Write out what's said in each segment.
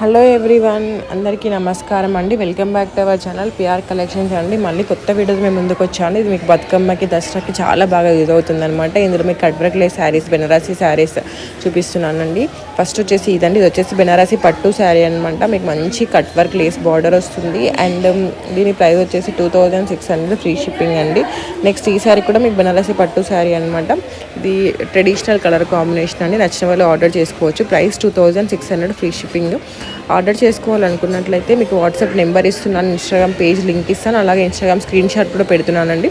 Hello everyone, అందరికీ నమస్కారం అండి. Welcome back to our channel PR collections అండి. మళ్ళీ కొత్త వీడియోస్ మేము ముందుకు వచ్చాను. ఇది మీకు బతుకమ్మకి, దసరాకి చాలా బాగా యూజ్ అవుతుంది అనమాట. ఇందులో మీకు కట్ వర్క్ లేస్ శారీస్, బెనారసీ శారీస్ చూపిస్తున్నానండి. ఫస్ట్ వచ్చేసి ఇదండి. ఇది వచ్చేసి బెనారసీ పట్టు శారీ అనమాట. మీకు మంచి కట్ వర్క్ లేస్ బార్డర్ వస్తుంది. అండ్ దీని ప్రైస్ వచ్చేసి 2600 ఫ్రీ షిప్పింగ్ అండి. నెక్స్ట్ ఈ శారీ కూడా మీకు బెనారసీ పట్టు శారీ అనమాట. ఇది ట్రెడిషనల్ కలర్ కాంబినేషన్ అండి. నచ్చిన వాళ్ళు ఆర్డర్ చేసుకోవచ్చు. ప్రైస్ 2600 ఫ్రీ షిప్పింగ్. ఆర్డర్ చేసుకోవాలనుకున్నట్లయితే మీకు వాట్సాప్ నెంబర్ ఇస్తున్నాను, ఇన్స్టాగ్రామ్ పేజ్ లింక్ ఇస్తాను, అలాగే ఇన్స్టాగ్రామ్ స్క్రీన్ షాట్ కూడా పెడుతున్నానండి.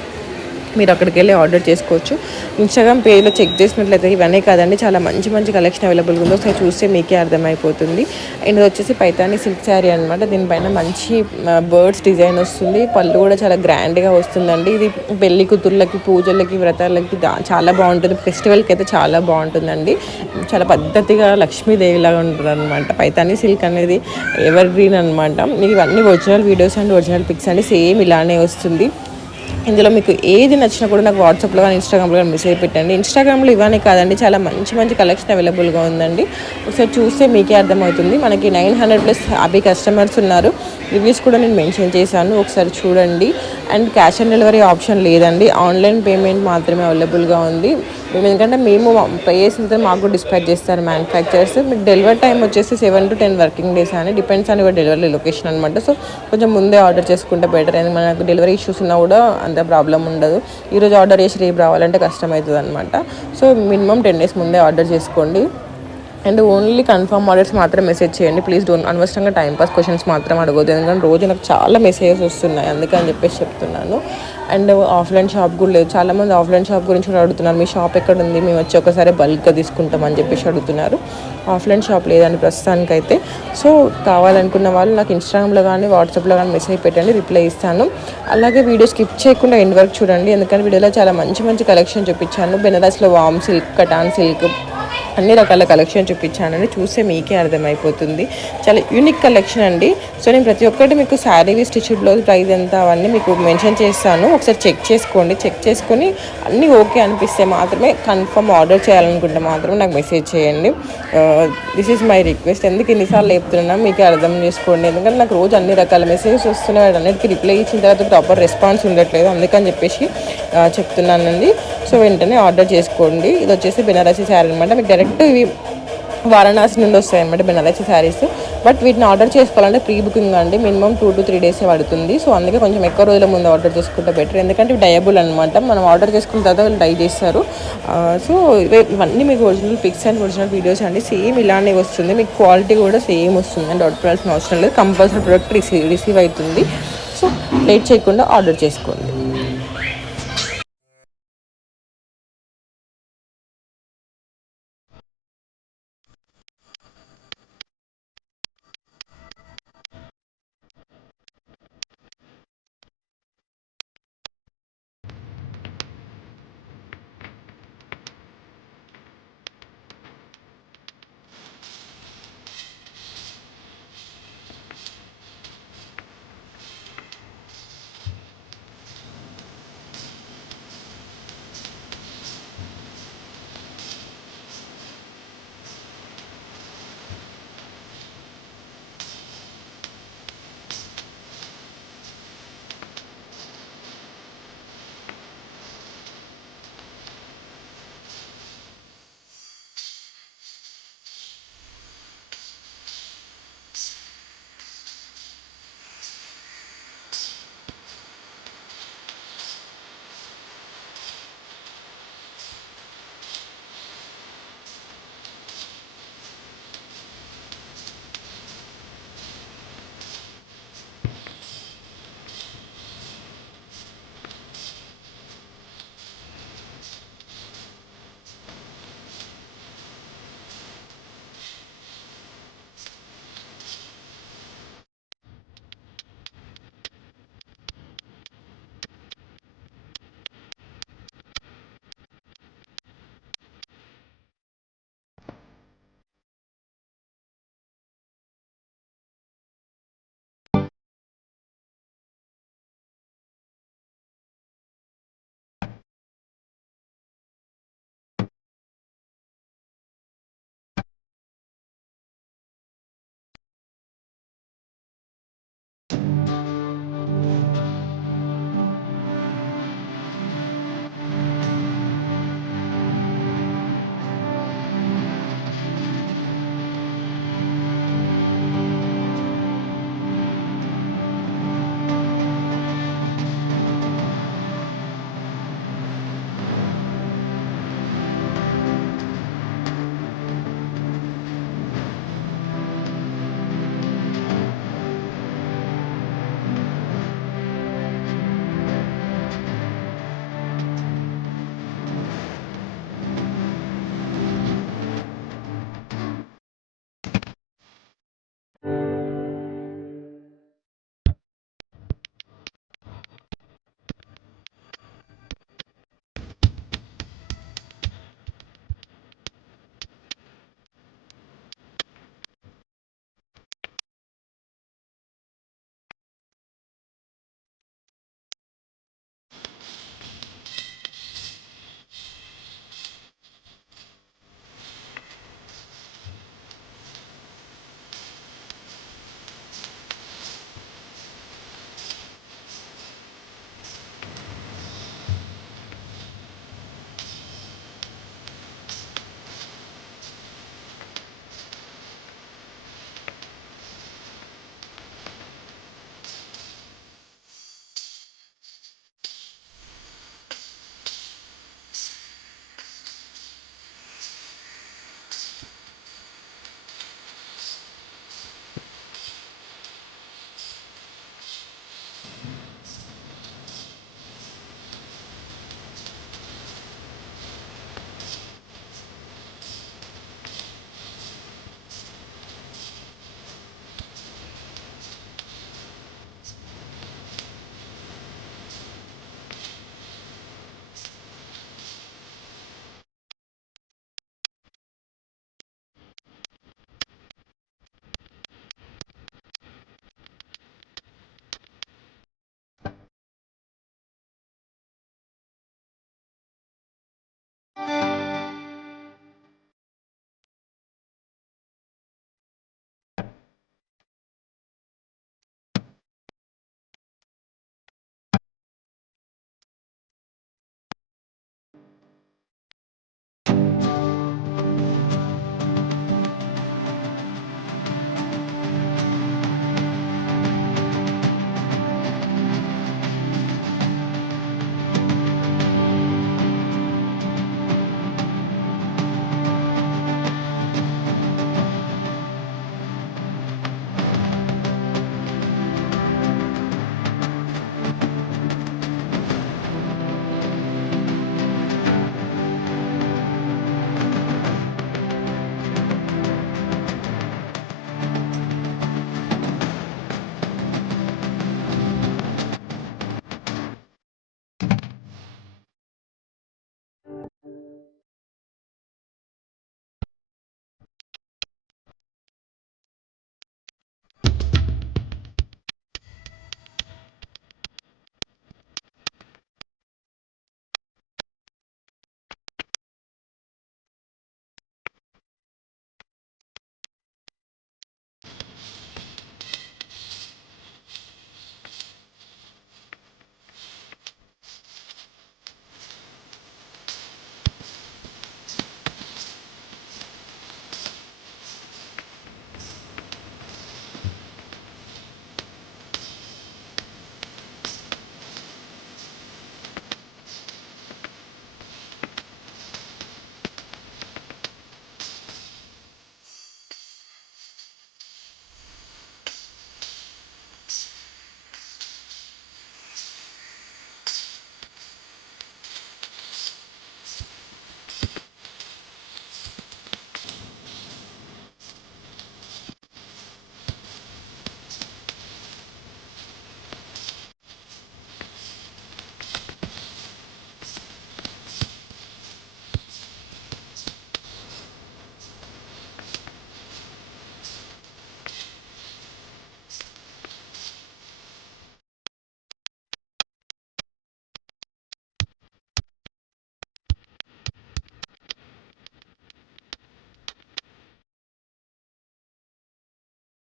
మీరు అక్కడికి వెళ్ళి ఆర్డర్ చేసుకోవచ్చు. ఇన్స్టాగ్రామ్ పేజ్లో చెక్ చేసినట్లయితే ఇవన్నీ కాదండి, చాలా మంచి మంచి కలెక్షన్ అవైలబుల్గా ఉందో ఒకసారి చూస్తే మీకే అర్థమైపోతుంది. అండ్ ఇది వచ్చేసి పైతాని సిల్క్ శారీ అనమాట. దీనిపైన మంచి బర్డ్స్ డిజైన్ వస్తుంది. పళ్ళు కూడా చాలా గ్రాండ్గా వస్తుందండి. ఇది పెళ్లి కూతుర్లకి, పూజలకి, వ్రతాలకి చాలా బాగుంటుంది. ఫెస్టివల్కి అయితే చాలా బాగుంటుందండి. చాలా పద్ధతిగా లక్ష్మీదేవిలాగా ఉంటుంది అనమాట. పైతాని సిల్క్ అనేది ఎవర్ గ్రీన్ అనమాట. మీకు ఇవన్నీ original videos and original pics అండి. సేమ్ ఇలానే వస్తుంది. ఇందులో మీకు ఏది నచ్చినా కూడా నాకు వాట్సాప్లో కానీ ఇన్స్టాగ్రామ్లో కానీ మెసేజ్ పెట్టండి. ఇన్స్టాగ్రామ్లో ఇవన్నీ కాదండి, చాలా మంచి మంచి కలెక్షన్ అవైలబుల్గా ఉందండి. ఒకసారి చూస్తే మీకే అర్థమవుతుంది. మనకి 900+ హ్యాపీ కస్టమర్స్ ఉన్నారు. రివ్యూస్ కూడా నేను మెన్షన్ చేశాను, ఒకసారి చూడండి. And cash on delivery option లేదండి, ఆన్లైన్ పేమెంట్ మాత్రమే అవైలబుల్గా ఉంది. ఎందుకంటే మేము పే చేసిన మాకు కూడా డిస్పాచ్ చేస్తారు మ్యానుఫ్యాక్చరర్స్. మీకు డెలివరీ టైం వచ్చేసి 7 to 10 వర్కింగ్ డేస్ అని depends on your delivery location అనమాట. సో కొంచెం ముందే ఆర్డర్ చేసుకుంటే బెటర్. అండ్ మనకు డెలివరీ ఇష్యూస్ ఉన్నా కూడా అంత ప్రాబ్లం ఉండదు. ఈరోజు ఆర్డర్ చేసి రేపు రావాలంటే కష్టం అవుతుంది అనమాట. సో మినిమం 10 days ముందే ఆర్డర్ చేసుకోండి. అండ్ ఓన్లీ కన్ఫర్మ్ ఆర్డర్స్ మాత్రం మెసేజ్ చేయండి ప్లీజ్. అనవసరంగా టైంపాస్ క్వశ్చన్స్ మాత్రం అడగొద్దు, ఎందుకంటే రోజు నాకు చాలా మెసేజెస్ వస్తున్నాయి, అందుకని చెప్పేసి చెప్తున్నాను. అండ్ ఆఫ్లైన్ షాప్ కూడా లేదు. చాలామంది ఆఫ్లైన్ షాప్ గురించి కూడా అడుగుతున్నారు, మీ షాప్ ఎక్కడ ఉంది, మేము వచ్చి ఒకసారి బల్క్గా తీసుకుంటామని చెప్పేసి అడుగుతున్నారు. ఆఫ్లైన్ షాప్ లేదండి ప్రస్తుతానికైతే. సో కావాలనుకున్న వాళ్ళు నాకు ఇన్స్టాగ్రామ్లో కానీ వాట్సాప్లో కానీ మెసేజ్ పెట్టండి, రిప్లై ఇస్తాను. అలాగే వీడియో స్కిప్ చేయకుండా ఎండ్ వరకు చూడండి, ఎందుకంటే వీడియోలో చాలా మంచి మంచి కలెక్షన్ చూపించాను. బెనారస్లో వామ్ సిల్క్, కటాన్ సిల్క్, అన్ని రకాల కలెక్షన్ చూపించానండి. చూస్తే మీకే అర్థమైపోతుంది. చాలా యూనిక్ కలెక్షన్ అండి. సో నేను ప్రతి ఒక్కటి మీకు శారీ స్టిచ్ బ్లౌజ్ ప్రైస్ ఎంత అవన్నీ మీకు మెన్షన్ చేస్తాను, ఒకసారి చెక్ చేసుకోండి. చెక్ చేసుకొని అన్నీ ఓకే అనిపిస్తే మాత్రమే, కన్ఫర్మ్ ఆర్డర్ చేయాలనుకుంటే మాత్రమే నాకు మెసేజ్ చేయండి. This is my request. ఎందుకు ఎన్నిసార్లు చెప్తున్నా మీకే అర్థం చేసుకోండి, ఎందుకంటే నాకు రోజు అన్ని రకాల మెసేజెస్ వస్తున్నాయి, అన్నిటికీ రిప్లై ఇచ్చిన తర్వాత ప్రాపర్ రెస్పాన్స్ ఉండట్లేదు, అందుకని చెప్పేసి చెప్తున్నానండి. సో వెంటనే ఆర్డర్ చేసుకోండి. ఇది వచ్చేసి బెనారసీ శారీ అనమాట. మీకు డైరెక్ట్ ఇవి వారణాసి నుండి వస్తాయి అన్నమాట బెనారసీ శారీస్. బట్ వీటిని ఆర్డర్ చేసుకోవాలంటే ప్రీ బుకింగ్ అండి, మినిమం 2 to 3 days పడుతుంది. సో అందుకే కొంచెం ఎక్కువ రోజుల ముందు ఆర్డర్ చేసుకుంటే బెటర్, ఎందుకంటే ఇవి డయబుల్ అనమాట. మనం ఆర్డర్ చేసుకున్న తర్వాత వాళ్ళు డై చేస్తారు. సో ఇవన్నీ మీకు original pics and original videos అండి. సేమ్ ఇలానే వస్తుంది, మీకు క్వాలిటీ కూడా సేమ్ వస్తుంది అండి. డౌట్ పడాల్సిన అవసరం లేదు, కంపల్సరీ ప్రోడక్ట్ రిసీవ్ అవుతుంది. సో లేట్ చేయకుండా ఆర్డర్ చేసుకోండి.